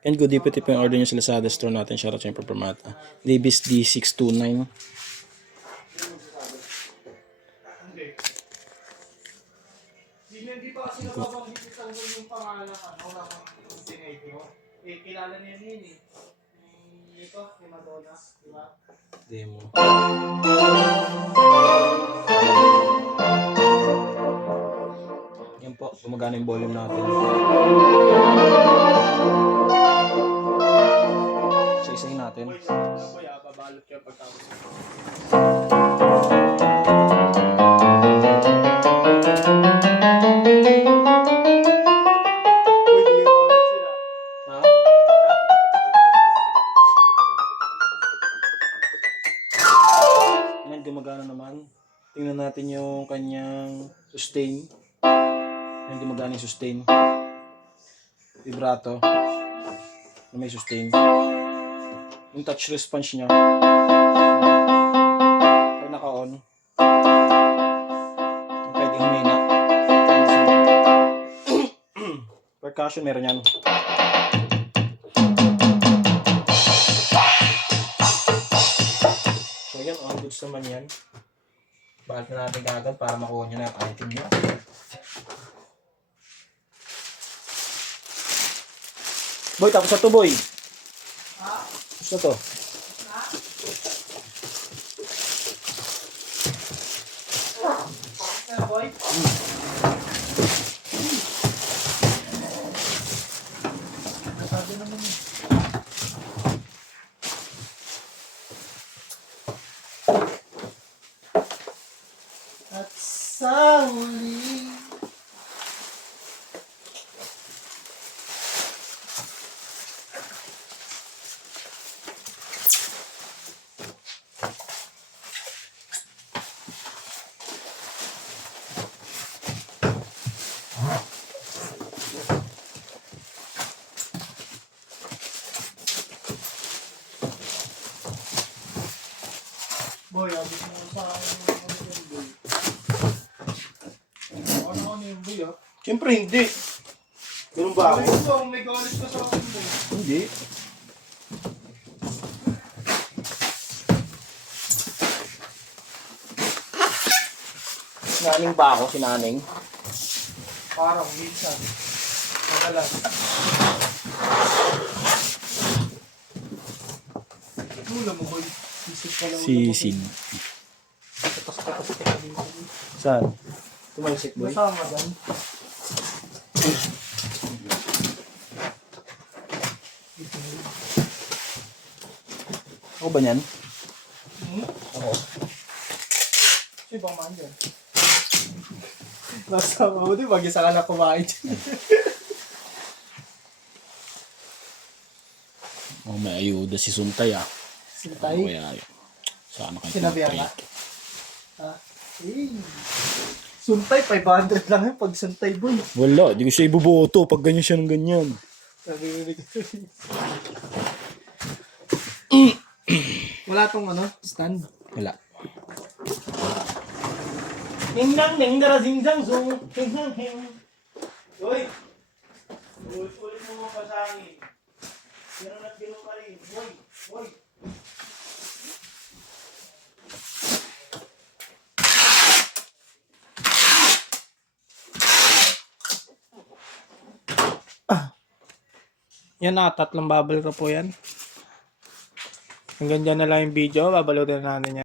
And good DPT po yung order nyo sa Lazada store natin. Shoutout sa inyo per mata. Davis D629. Hindi pa kasi nababanggit ni Tanggol yung pangalan wala kang sinedyo. Kilala niya yun eh. Ito, ni Madonna, di ba? Demo. Yan po, gumagana yung volume natin. Isa-isahin natin. Babalot ka pagkakos. Yan, gumagana naman. Tingnan natin yung kanyang sustain. Yan, gumagana yung sustain. Vibrato. Na may sustain. Yung touch response niya. Pag naka-on. Yung pwede humina. Percussion meron yan. So yan, all goods naman yan. Bakit na natin kagad para makuha nyo na yung item nyo. Boy, tapos na to, boy. Tapos na to. Boy? Sabi naman yun. At sa huli. Boy, abis mo sa akin yung boy. Ano yung boy ah? Siyempre hindi. Ganun ba ako? Ito, may galis ka sa akin boy. Hindi. Sinaning ba ako? Sinaning? Parang minsan. Madalas. Tula mo boy. Sisig ka lang. Sisig. Tatas-tatas ka dito. Saan? Tumalsik, boy? Masama dyan. Ako ba niyan? Ako. Kasi ibang maan dyan. Masama mo din, mag-isa ka na kumain dyan. Oh, may ayuda si Suntay ah. Sintay? Kaya sana kayo Sinabihan ka? Ha? Eh. Suntay, 500 lang yun pag suntay boy. Wala, di ko siya ibuboto pag ganyan siya ng ganyan. Sabi ko wala tong ano, stand. Wala. Ningnang ningdara zingjang zung. Hinghang hing. Uy! Ulit mo mga pasangin. Gano'n at gano'n ka rin. Uy! Uy! Yan na, tatlong bubble ko po yan. Hanggang dyan na lang yung video. Babalutin natin yan.